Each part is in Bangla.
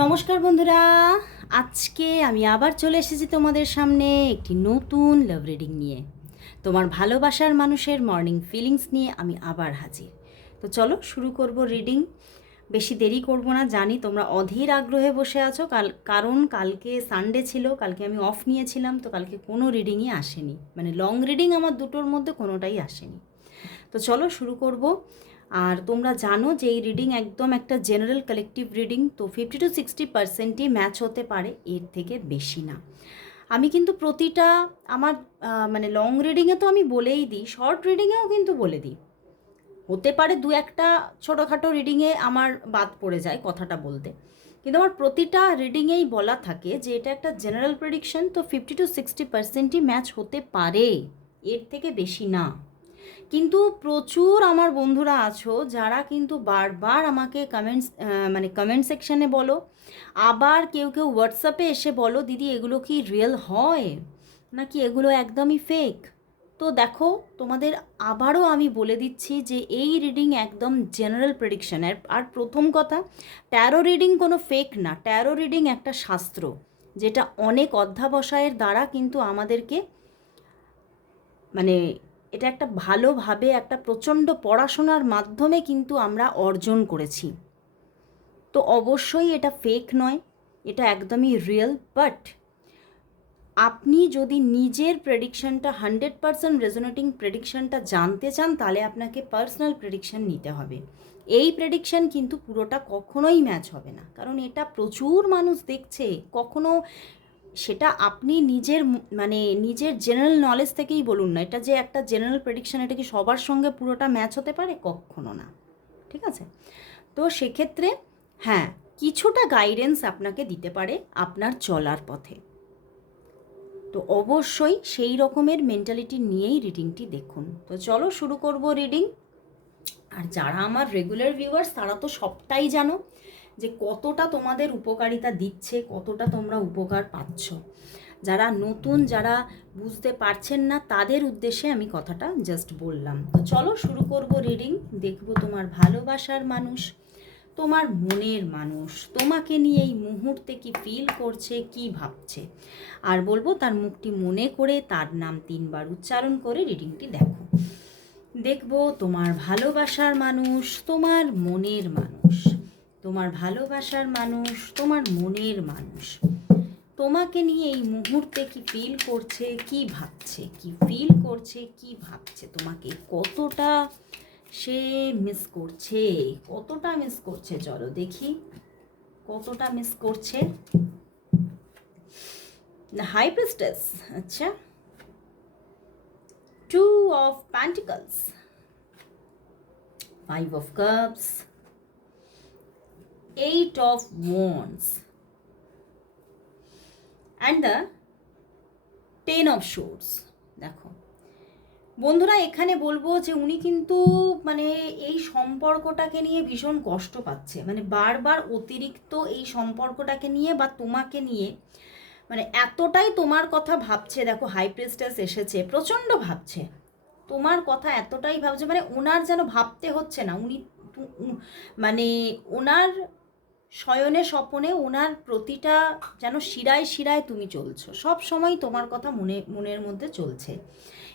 নমস্কার বন্ধুরা, আজকে আমি আবার চলে এসেছি তোমাদের সামনে একটি নতুন লাভ রিডিং নিয়ে। তোমার ভালোবাসার মানুষের মর্নিং ফিলিংস নিয়ে আমি আবার হাজির। তো চলো শুরু করব রিডিং। বেশি দেরি করব না, জানি তোমরা অধীর আগ্রহে বসে আছো। কারণ কালকে সানডে ছিল, কালকে আমি অফ নিয়েছিলাম, তো কালকে কোনো রিডিংই আসেনি, মানে লং রিডিং আমার দুটোর মধ্যে কোনোটাই আসেনি। তো চলো শুরু করব। আর তোমরা জানো যে এই রিডিং একদম একটা জেনারেল কালেকটিভ রিডিং, তো 50-60%ই ম্যাচ হতে পারে, এর থেকে বেশি না। আমি কিন্তু প্রতিটা আমার মানে লং রিডিংয়ে তো আমি বলেই দিই, শর্ট রিডিংয়েও কিন্তু বলে দিই। হতে পারে দু একটা ছোটোখাটো রিডিংয়ে আমার বাদ পড়ে যায় কথাটা বলতে, কিন্তু আমার প্রতিটা রিডিংয়েই বলা থাকে যে এটা একটা জেনারেল প্রেডিকশন, তো 50-60%ই ম্যাচ হতে পারে, এর থেকে বেশি না। কিন্তু প্রচুর আমার বন্ধুরা আছো যারা কিন্তু বারবার আমাকে কমেন্ট সেকশানে বলো, আবার কেউ কেউ হোয়াটসঅ্যাপে এসে বলো, দিদি এগুলো কি রিয়েল হয় নাকি এগুলো একদমই ফেক। তো দেখো, তোমাদের আবারও আমি বলে দিচ্ছি যে এই রিডিং একদম জেনারেল প্রেডিকশনের। আর প্রথম কথা, ট্যারো রিডিং কোনো ফেক না, ট্যারো রিডিং একটা শাস্ত্র, যেটা অনেক অধ্যাবসায়ের দ্বারা কিন্তু আমাদেরকে মানে এটা একটা ভালোভাবে একটা প্রচণ্ড পড়াশোনার মাধ্যমে কিন্তু আমরা অর্জন করেছি। তো অবশ্যই এটা ফেক নয়, এটা একদমই রিয়েল। বাট আপনি যদি নিজের প্রেডিকশনটা 100% রেজোনেটিং প্রেডিকশনটা জানতে চান, তাহলে আপনাকে পার্সোনাল প্রেডিকশন নিতে হবে। এই প্রেডিকশন কিন্তু পুরোটা কখনোই ম্যাচ হবে না, কারণ এটা প্রচুর মানুষ দেখছে। কখনো সেটা আপনি নিজের জেনারেল নলেজ থেকেই বলুন না, এটা যে একটা জেনারেল প্রেডিকশন, এটা কি সবার সঙ্গে পুরোটা ম্যাচ হতে পারে? কখনো না। ঠিক আছে? তো সেক্ষেত্রে হ্যাঁ, কিছুটা গাইডেন্স আপনাকে দিতে পারে আপনার চলার পথে। তো অবশ্যই সেই রকমের মেন্টালিটি নিয়েই রিডিংটি দেখুন। তো চলো শুরু করব রিডিং। আর যারা আমার রেগুলার ভিউয়ার্স তারা তো সবটাই জানো যে কতটা তোমাদের উপকারিতা দিচ্ছে, কতটা তোমরা উপকার পাচ্ছ। যারা নতুন, যারা বুঝতে পারছেন না, তাদের উদ্দেশ্যে আমি কথাটা জাস্ট বললাম। তো চলো শুরু করব রিডিং। দেখব তোমার ভালোবাসার মানুষ, তোমার মনের মানুষ তোমাকে নিয়ে এই মুহূর্তে কি ফিল করছে, কি ভাবছে, আর বলবো তার মুখটি মনে করে তার নাম 3 বার উচ্চারণ করে রিডিংটি দেখো। দেখব তোমার ভালোবাসার মানুষ, তোমার মনের মানুষ, তোমার ভালোবাসার মানুষ, তোমার মনের মানুষ তোমাকে নিয়ে এই মুহূর্তে কি ফিল করছে, কি ভাবছে, কি ফিল করছে, কি ভাবছে, তোমাকে কতটা সে মিস করছে, কতটা মিস করছে। চলো দেখি কতটা মিস করছে। হাই প্রিস্টেস, আচ্ছা, 2 of Pentacles, 5 of Cups, 8 of Wands and the 10 of Swords। দেখো বন্ধুরা, এখানে বলবো যে উনি কিন্তু এই সম্পর্কটাকে নিয়ে ভীষণ কষ্ট পাচ্ছে, বারবার অতিরিক্ত এই সম্পর্কটাকে নিয়ে বা তোমাকে নিয়ে এতটাই তোমার কথা ভাবছে। দেখো হাই প্রিস্টেস এসেছে, প্রচণ্ড ভাবছে তোমার কথা, এতটাই ভাবছে ওনার যেন ভাবতে হচ্ছে না। উনি ওনার শয়নে স্বপনে ওনার প্রতিটা যেন শিরায় শিরায় তুমি চলছো, সব সময় তোমার কথা মনের মধ্যে চলছে।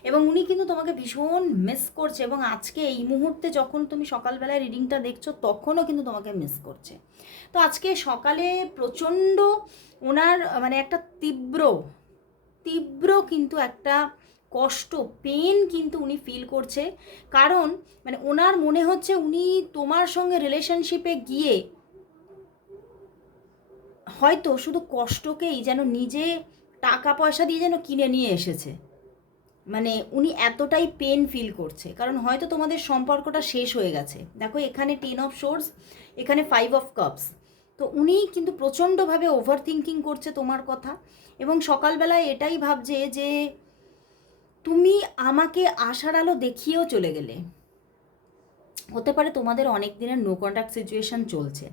এবং উনি কিন্তু তোমাকে ভীষণ মিস করছে, এবং আজকে এই মুহূর্তে যখন তুমি সকালবেলায় রিডিংটা দেখছো তখনও কিন্তু তোমাকে মিস করছে। তো আজকে সকালে প্রচণ্ড ওনার একটা তীব্র তীব্র কিন্তু একটা কষ্ট, পেন কিন্তু উনি ফিল করছে। কারণ ওনার মনে হচ্ছে উনি তোমার সঙ্গে রিলেশনশিপে গিয়ে হয়তো শুধু কষ্টকেই যেন নিজে টাকা পয়সা দিয়ে যেন কিনে নিয়ে এসেছে। উনি এতটাই পেন ফিল করছে, কারণ হয়তো তোমাদের সম্পর্কটা শেষ হয়ে গেছে। দেখো এখানে 10 of Swords, এখানে 5 of Cups। তো উনি কিন্তু প্রচণ্ডভাবে ওভার থিঙ্কিং করছে তোমার কথা, এবং সকালবেলায় এটাই ভাবছে যে তুমি আমাকে আশার আলো দেখিয়েও চলে গেলে। হতে পারে তোমাদের অনেক দিনের নো কন্ট্যাক্ট সিচুয়েশান চলছে,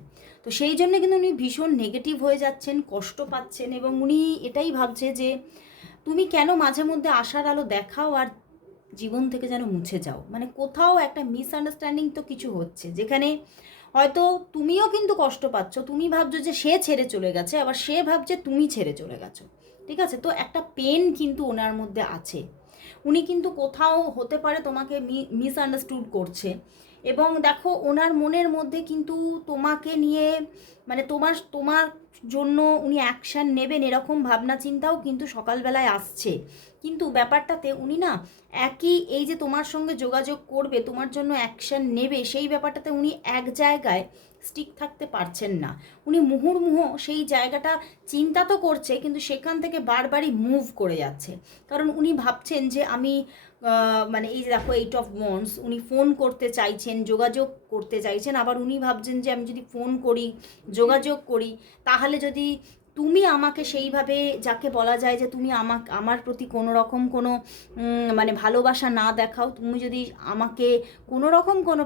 তো সেই জন্য কিন্তু উনি ভীষণ নেগেটিভ হয়ে যাচ্ছেন, কষ্ট পাচ্ছেন, এবং উনি এটাই ভাবছে যে তুমি কেন মাঝে মধ্যে আশার আলো দেখাও আর জীবন থেকে যেন মুছে যাও। কোথাও একটা মিসআন্ডারস্ট্যান্ডিং তো কিছু হচ্ছে, যেখানে হয়তো তুমিও কিন্তু কষ্ট পাচ্ছ, তুমি ভাবছো যে সে ছেড়ে চলে গেছে, আবার সে ভাবছে তুমি ছেড়ে চলে গেছো, ঠিক আছে? তো একটা পেন কিন্তু ওনার মধ্যে আছে। উনি কিন্তু কোথাও হতে পারে তোমাকে মিসআন্ডারস্টুড করছে, এবং দেখো ওনার মনের মধ্যে কিন্তু তোমাকে নিয়ে মানে তোমার তোমার জন্য উনি অ্যাকশান নেবেন এরকম ভাবনা চিন্তাও কিন্তু সকালবেলায় আসছে। কিন্তু ব্যাপারটাতে উনি না একই এই যে তোমার সঙ্গে যোগাযোগ করবে, তোমার জন্য অ্যাকশান নেবে, সেই ব্যাপারটাতে উনি এক জায়গায় স্টিক থাকতে পারছেন না। উনি মুহুর্মুহ সেই জায়গাটা চিন্তা তো করছে, কিন্তু সেখান থেকে বারবারই মুভ করে যাচ্ছে। কারণ উনি ভাবছেন যে আমি মানে এই যে দেখো 8 of Wands, উনি ফোন করতে চাইছেন, যোগাযোগ করতে চাইছেন, আবার উনি ভাবছেন যে আমি যদি ফোন করি, যোগাযোগ করি, তাহলে যদি তুমি আমাকে সেইভাবে, যাকে বলা যায় যে তুমি আমার প্রতি কোনো রকম কোনো মানে ভালোবাসা না দেখাও, তুমি যদি আমাকে কোনো রকম কোনো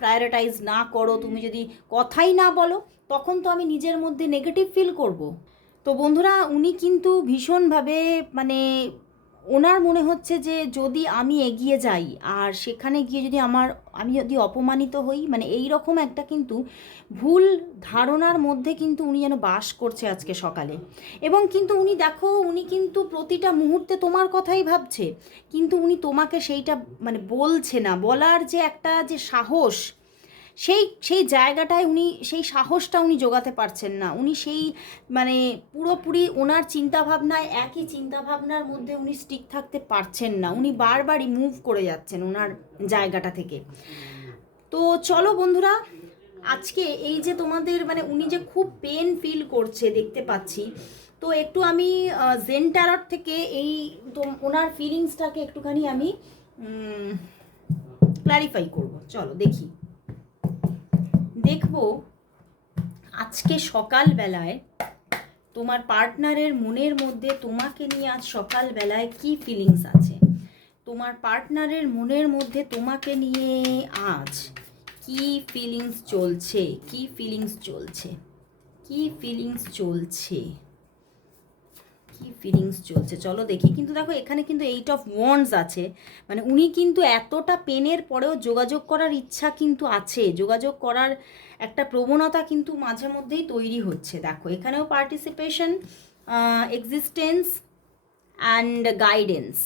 প্রায়োরিটাইজ না করো, তুমি যদি কথাই না বলো, তখন তো আমি নিজের মধ্যে নেগেটিভ ফিল করব। তো বন্ধুরা, উনি কিন্তু ভীষণভাবে মানে ওনার মনে হচ্ছে যে যদি আমি এগিয়ে যাই আর সেখানে গিয়ে যদি আমি যদি অপমানিত হই, মানে এই রকম একটা কিন্তু ভুল ধারণার মধ্যে কিন্তু উনি যেন বাস করছে আজকে সকালে। এবং কিন্তু উনি দেখো, উনি কিন্তু প্রতিটা মুহূর্তে তোমার কথাই ভাবছে, কিন্তু উনি তোমাকে সেইটা মানে বলছে না, বলার যে একটা যে সাহস, সেই সেই জায়গাটায় উনি সেই সাহসটা উনি জোগাতে পারছেন না। উনি সেই মানে পুরোপুরি ওনার চিন্তাভাবনায়, একই চিন্তাভাবনার মধ্যে উনি স্টিক থাকতে পারছেন না। উনি বারবারই মুভ করে যাচ্ছেন ওনার জায়গাটা থেকে। তো চলো বন্ধুরা, আজকে এই যে তোমাদের মানে উনি যে খুব পেন ফিল করছে দেখতে পাচ্ছি, তো একটু আমি জেন ট্যারট থেকে এই তো ওনার ফিলিংসটাকে একটুখানি আমি ক্ল্যারিফাই করব। চলো দেখি, দেখব আজকে সকালবেলায় তোমার পার্টনারের মনের মধ্যে তোমাকে নিয়ে আজ সকালবেলায় কি ফিলিংস আছে। তোমার পার্টনারের মনের মধ্যে তোমাকে নিয়ে আজ কি ফিলিংস চলছে, কি ফিলিংস চলছে, কি ফিলিংস চলছে, কি ফিলিংস চলছে, চলো দেখি। কিন্তু দেখো এখানে কিন্তু 8 of Wands আছে, মানে উনি কিন্তু এতটা পেনের পরেও যোগাযোগ করার ইচ্ছা কিন্তু আছে, যোগাযোগ করার একটা প্রবণতা কিন্তু মাঝে মধ্যেই তৈরি হচ্ছে। দেখো এখানেও participation, existence and guidance,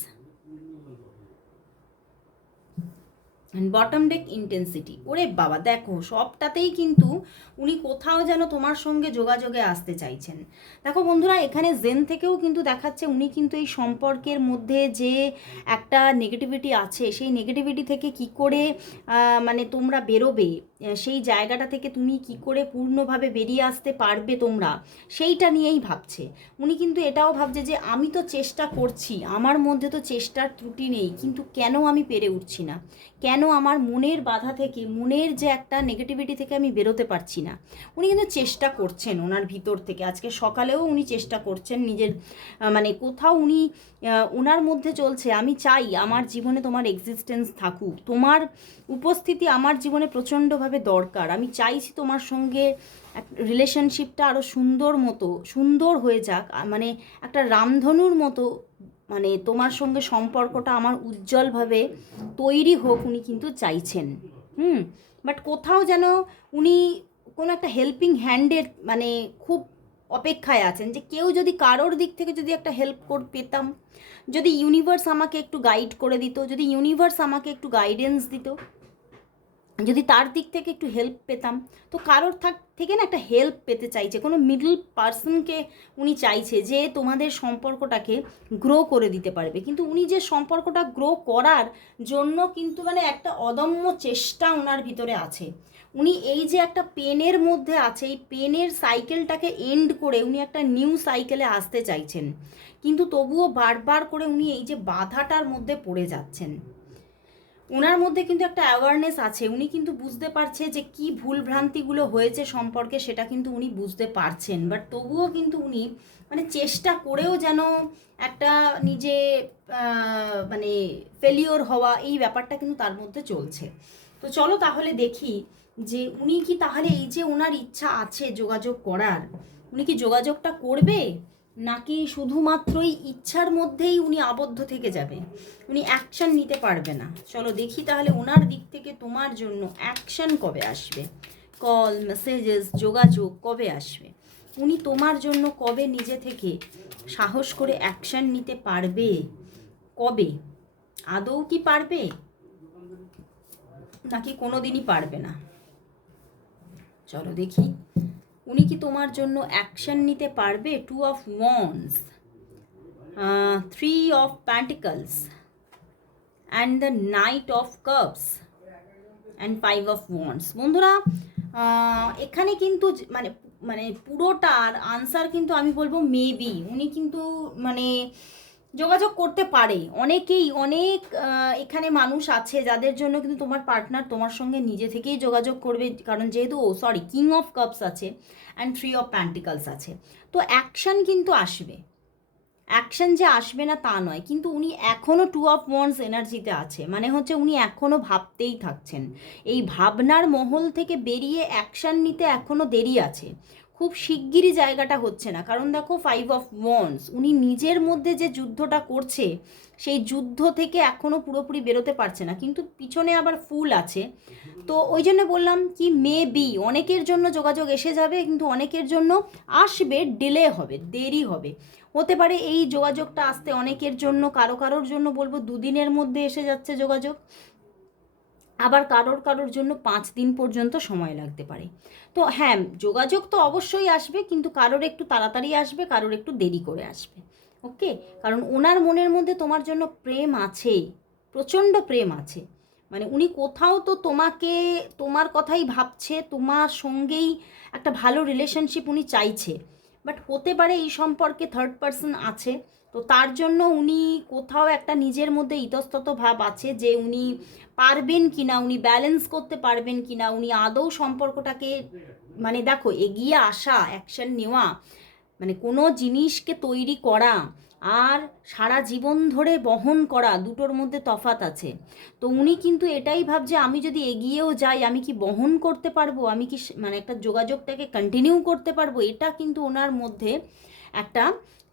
bottom day intensity. ওরে বাবা, দেখো সবটাতেই কিন্তু উনি কোথাও যেন তোমার সঙ্গে যোগাযোগে আসতে চাইছেন। দেখো বন্ধুরা, এখানে জেন থেকেও কিন্তু দেখাচ্ছে উনি কিন্তু এই সম্পর্কের মধ্যে যে একটা নেগেটিভিটি আছে, সেই নেগেটিভিটি থেকে কি করে মানে তোমরা বেরোবে, সেই জায়গাটা থেকে তুমি কি করে পূর্ণভাবে বেরিয়ে আসতে পারবে তোমরা, সেইটা নিয়েই ভাবছে। উনি কিন্তু এটাও ভাবছে যে আমি তো চেষ্টা করছি, আমার মধ্যে তো চেষ্টার ত্রুটি নেই, কিন্তু কেন আমি পেরে উঠছি না, কেন আমার মনের বাধা থেকে, মনের যে একটা নেগেটিভিটি থেকে আমি বেরোতে পারছি না। উনি কিন্তু চেষ্টা করছেন ওনার ভিতর থেকে, আজকে সকালেও উনি চেষ্টা করছেন নিজের মানে কোথাও উনি ওনার মধ্যে চলছে আমি চাই আমার জীবনে তোমার এক্সিস্টেন্স থাকুক, তোমার উপস্থিতি আমার জীবনে প্রচণ্ডভাবে দরকার, আমি চাইছি তোমার সঙ্গে রিলেশনশিপটা আরও সুন্দর হয়ে যাক, মানে একটা রামধনুর মতো, মানে তোমার সঙ্গে সম্পর্কটা আমার উজ্জ্বলভাবে তৈরি হোক, উনি কিন্তু চাইছেন। বাট কোথাও যেন উনি কোনো একটা হেল্পিং হ্যান্ডের মানে খুব অপেক্ষায় আছেন, যে কেউ যদি কারোর দিক থেকে যদি একটা হেল্প পেতাম, যদি ইউনিভার্স আমাকে একটু গাইড করে দিত, যদি ইউনিভার্স আমাকে একটু গাইডেন্স দিত, যদি তার দিক থেকে একটু হেল্প পেতাম। তো কারোর থেকে না একটা হেল্প পেতে চাইছে, কোনো মিডল পার্সনকে উনি চাইছে যে তোমাদের সম্পর্কটাকে গ্রো করে দিতে পারবে। কিন্তু উনি যে সম্পর্কটা গ্রো করার জন্য কিন্তু মানে একটা অদম্য চেষ্টা ওনার ভিতরে আছে। উনি এই যে একটা পেনের মধ্যে আছে, এই পেনের সাইকেলটাকে এন্ড করে উনি একটা নিউ সাইকেলে আসতে চাইছেন, কিন্তু তবুও বারবার করে উনি এই যে বাধাটার মধ্যে পড়ে যাচ্ছেন। ওনার মধ্যে কিন্তু একটা অ্যাওয়ারনেস আছে, উনি কিন্তু বুঝতে পারছে যে কি ভুলভ্রান্তিগুলো হয়েছে সম্পর্কে, সেটা কিন্তু উনি বুঝতে পারছেন। বাট তবুও কিন্তু উনি মানে চেষ্টা করেও যেন একটা নিজে মানে ফেলিওর হওয়া, এই ব্যাপারটা কিন্তু তার মধ্যে চলছে। তো চলো তাহলে দেখি যে উনি কি তাহলে এই যে ওনার ইচ্ছা আছে যোগাযোগ করার, উনি কি যোগাযোগটা করবে, নাকি শুধুমাত্রই ইচ্ছার মধ্যেই উনি আবদ্ধ থেকে যাবে, উনি অ্যাকশন নিতে পারবে না। চলো দেখি তাহলে ওনার দিক থেকে তোমার জন্য অ্যাকশন কবে আসবে, কল, মেসেজেস, যোগাযোগ কবে আসবে? উনি তোমার জন্য কবে নিজে থেকে সাহস করে অ্যাকশন নিতে পারবে? কবে? আদৌ কি পারবে, নাকি কোনো দিনই পারবে না? চলো দেখি উনি কি তোমার জন্য অ্যাকশন নিতে পারবে। 2 of wands, 3 of pentacles and the night of cups and 5 of wands. বন্ধুরা, এখানে কিন্তু মানে মানে পুরোটার আনসার কিন্তু আমি বলবো মেবি। উনি কিন্তু মানে যোগাযোগ করতে পারে। অনেকেই অনেক এখানে মানুষ আছে যাদের জন্য কিন্তু তোমার পার্টনার তোমার সঙ্গে নিজে থেকেই যোগাযোগ করবে, কারণ যেহেতু কিং অফ কাপস আছে অ্যান্ড 3 অফ প্যান্টিকলস আছে, তো অ্যাকশন কিন্তু আসবে। অ্যাকশন যে আসবে না তা নয়, কিন্তু উনি এখনও 2 অফ ওয়ান্ডস এনার্জিতে আছে, মানে হচ্ছে উনি এখনও ভাবতেই থাকছেন। এই ভাবনার মহল থেকে বেরিয়ে অ্যাকশন নিতে এখনও দেরি আছে, খুব শিগগিরই জায়গাটা হচ্ছে না। কারণ দেখো 5 অফ ওয়ান্ডস, উনি নিজের মধ্যে যে যুদ্ধটা করছে সেই যুদ্ধ থেকে এখনও পুরোপুরি বেরোতে পারছে না, কিন্তু পিছনে আবার ফুল আছে। তো ওই জন্য বললাম কি মেবি অনেকের জন্য যোগাযোগ এসে যাবে, কিন্তু অনেকের জন্য আসবে, ডিলে হবে, দেরি হবে। হতে পারে এই যোগাযোগটা আসতে অনেকের জন্য, কারোর জন্য বলবো 2 দিনের মধ্যে এসে যাচ্ছে যোগাযোগ, আবার কারোর জন্য 5 দিন পর্যন্ত সময় লাগতে পারে। তো হ্যাঁ, যোগাযোগ তো অবশ্যই আসবে, কিন্তু কারোর একটু তাড়াতাড়ি আসবে, কারোর একটু দেরি করে আসবে। ওকে, কারণ ওনার মনের মধ্যে তোমার জন্য প্রেম আছে, প্রচণ্ড প্রেম আছে। মানে উনি কোথাও তো তোমাকে, তোমার কথাই ভাবছে, তোমার সঙ্গেই একটা ভালো রিলেশনশিপ উনি চাইছে। বাট হতে পারে এই সম্পর্কে থার্ড পার্সন আছে, তো তার জন্য উনি কোথাও একটা নিজের মধ্যে ইতস্তত ভাব আছে যে উনি পারবেন কি না, উনি ব্যালেন্স করতে পারবেন কি না, উনি আদৌ সম্পর্কটাকে, মানে দেখো এগিয়ে আসা, অ্যাকশন নেওয়া, মানে কোনো জিনিসকে তৈরি করা আর সারা জীবন ধরে বহন করা, দুটোর মধ্যে তফাৎ আছে। তো উনি কিন্তু এটাই ভাবছে আমি যদি এগিয়েও যাই আমি কি বহন করতে পারবো, আমি কি মানে একটা যোগাযোগটাকে কন্টিনিউ করতে পারবো, এটা কিন্তু ওনার মধ্যে একটা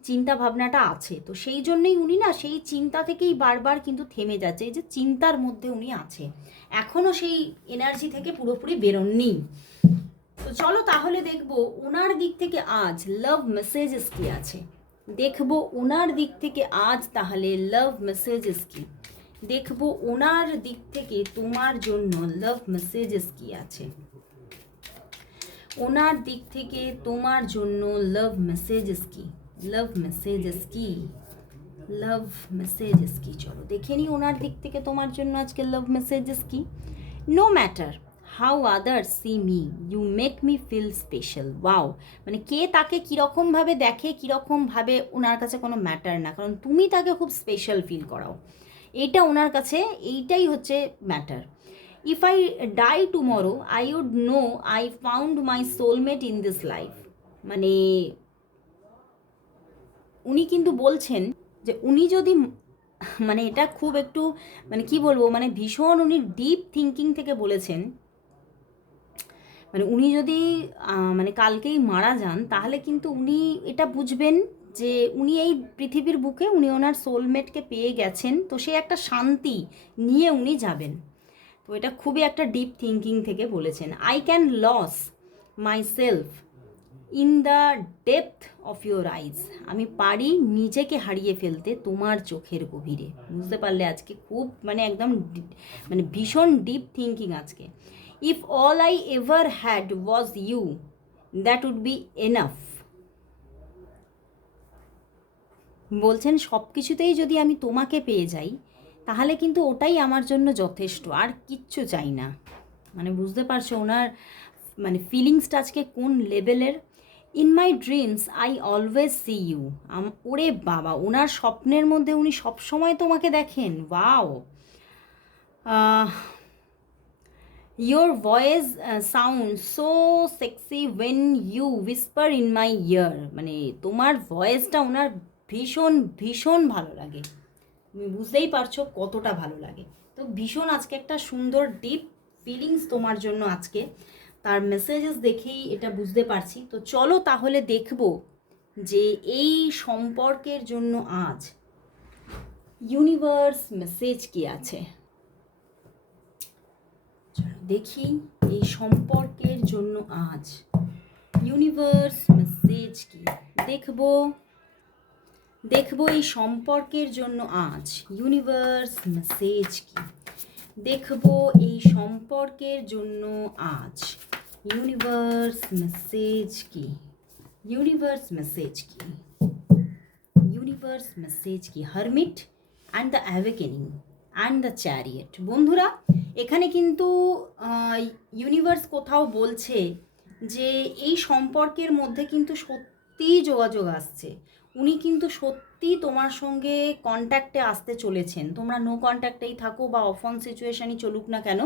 চিন্তা ভাবনাটা আছে। তো সেই জন্যই উনি না সেই চিন্তা থেকেই বারবার কিন্তু থেমে যাচ্ছে, এই যে চিন্তার মধ্যে উনি আছে, এখনও সেই এনার্জি থেকে পুরোপুরি বেরোননি। তো চলো তাহলে দেখবো ওনার দিক থেকে আজ লাভ মেসেজেস কি আছে। দেখবো ওনার দিক থেকে আজ তাহলে লাভ মেসেজেস কি, দেখবো ওনার দিক থেকে তোমার জন্য লাভ মেসেজেস কি আছে, ওনার দিক থেকে তোমার জন্য লাভ মেসেজেস কি, লাভ মেসেজেস কি, লাভ মেসেজেস কি। চলো দেখে নি ওনার দিক থেকে তোমার জন্য আজকে লাভ মেসেজেস কি। No matter how others see me, you make me feel special. Wow, মানে কে তাকে কীরকমভাবে দেখে, কীরকমভাবে ওনার কাছে কোনো ম্যাটার না, কারণ তুমি তাকে খুব স্পেশাল ফিল করাও, এইটা ওনার কাছে, এইটাই হচ্ছে matter. If I die tomorrow I would know I found my soulmate in this life. মানে উনি কিন্তু বলছেন যে উনি যদি, মানে এটা খুব একটু মানে কি বলবো, মানে ভীষণ উনি ডিপ থিঙ্কিং থেকে বলেছেন। মানে উনি যদি মানে কালকেই মারা যান তাহলে কিন্তু উনি এটা বুঝবেন যে উনি এই পৃথিবীর বুকে উনি ওনার সোলমেটকে পেয়ে গেছেন, তো সে একটা শান্তি নিয়ে উনি যাবেন। তো এটা খুবই একটা ডিপ থিঙ্কিং থেকে বলেছেন। I can lose myself in the depth of your eyes, আমি পারি নিজেকে হারিয়ে ফেলতে তোমার চোখের গভীরে। বুঝতে পারলে আজকে খুব মানে একদম মানে ভীষণ ডিপ থিঙ্কিং আজকে। If all I ever had was you that would be enough. বলছেন সব কিছুতেই যদি আমি তোমাকে পেয়ে যাই তাহলে কিন্তু ওটাই আমার জন্য যথেষ্ট, আর কিচ্ছু চাই না। মানে বুঝতে পারছো ওনার মানে ফিলিংসটা আজকে কোন লেভেলের। In my dreams I always see you. ওরে বাবা, ওনার স্বপ্নের মধ্যে উনি সবসময় তোমাকে দেখেন। Wow, your voice sound so sexy when you whisper in my ear. মানে তোমার ভয়েসটা ওনার ভীষণ ভীষণ ভালো লাগে, তুমি বুঝতেই পারছো কতটা ভালো লাগে। তো ভীষণ আজকে একটা সুন্দর ডিপ ফিলিংস তোমার জন্য আজকে, তার মেসেজেস দেখেই এটা বুঝতে পারছি। তো চলো তাহলে দেখব যে এই সম্পর্কের জন্য আজ ইউনিভার্স মেসেজ কি আছে। চলো দেখি এই সম্পর্কের জন্য আজ ইউনিভার্স মেসেজ কি দেখবো এই সম্পর্কের জন্য আজ ইউনিভার্স মেসেজ কি দেখবো এই সম্পর্কের জন্য আজ ইউনিভার্স মেসেজ কি ইউনিভার্স মেসেজ কি ইউনিভার্স মেসেজ কি hermit and the awakening and the chariot. বন্ধুরা, এখানে কিন্তু ইউনিভার্স কোথাও বলছে যে এই সম্পর্কের মধ্যে কিন্তু সত্যিই যোগাযোগ আসছে। উনি কিন্তু সত্যি তোমার সঙ্গে কন্ট্যাক্টে আসতে চলেছেন। তোমরা নো কন্ট্যাক্টেই থাকো বা অফ অন সিচুয়েশানই চলুক না কেন,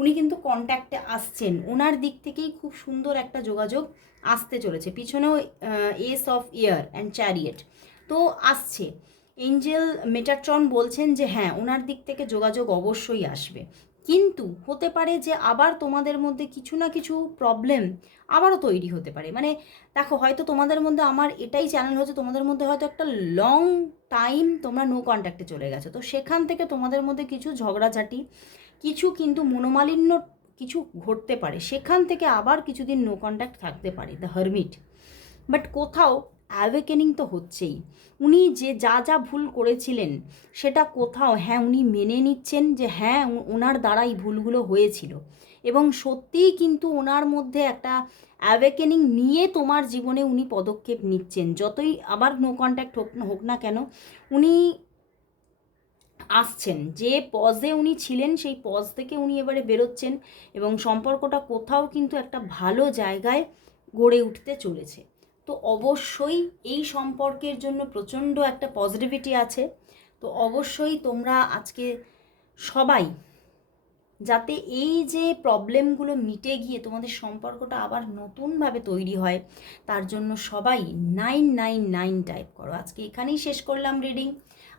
উনি কিন্তু কন্ট্যাক্টে আসছেন। ওনার দিক থেকেই খুব সুন্দর একটা যোগাযোগ আসতে চলেছে। পিছনেও S of year and chariot তো আসছে। এঞ্জেল মেটাট্রন বলছেন যে হ্যাঁ, ওনার দিক থেকে যোগাযোগ অবশ্যই আসবে, কিন্তু হতে পারে যে আবার তোমাদের মধ্যে কিছু না কিছু প্রবলেম আবারও তৈরি হতে পারে। মানে দেখো, হয়তো তোমাদের মধ্যে, আমার এটাই চ্যানেল হচ্ছে, তোমাদের মধ্যে হয়তো একটা লং টাইম তোমরা নো কন্ট্যাক্টে চলে গেছো, তো সেখান থেকে তোমাদের মধ্যে কিছু ঝগড়াঝাটি, কিছু কিন্তু মনোমালিন্য কিছু ঘটতে পারে, সেখান থেকে আবার কিছুদিন নো কন্ট্যাক্ট থাকতে পারে দ্য হারমিট। বাট কোথাও অ্যাওয়েকেনিং তো হচ্ছেই। উনি যে যা যা ভুল করেছিলেন সেটা কোথাও হ্যাঁ উনি মেনে নিচ্ছেন যে হ্যাঁ ওনার দ্বারাই ভুলগুলো হয়েছিল, এবং সত্যিই কিন্তু ওনার মধ্যে একটা অ্যাওয়েকেনিং নিয়ে তোমার জীবনে উনি পদক্ষেপ নিচ্ছেন। যতই আবার নো কন্ট্যাক্ট হোক না কেন, উনি আসছেন। যে পজে উনি ছিলেন সেই পজ থেকে উনি এবারে বেরোচ্ছেন, এবং সম্পর্কটা কোথাও কিন্তু একটা ভালো জায়গায় গড়ে উঠতে চলেছে। তো অবশ্যই এই সম্পর্কের জন্য প্রচণ্ড একটা পজিটিভিটি আছে। তো অবশ্যই তোমরা আজকে সবাই, যাতে এই যে প্রবলেমগুলো মিটে গিয়ে তোমাদের সম্পর্কটা আবার নতুনভাবে তৈরি হয়, তার জন্য সবাই 999 টাইপ করো। আজকে এখানেই শেষ করলাম রিডিং।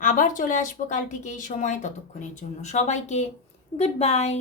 আবার চলে আসবো কাল ঠিক এই সময়। ততক্ষণের জন্য সবাইকে গুড বাই।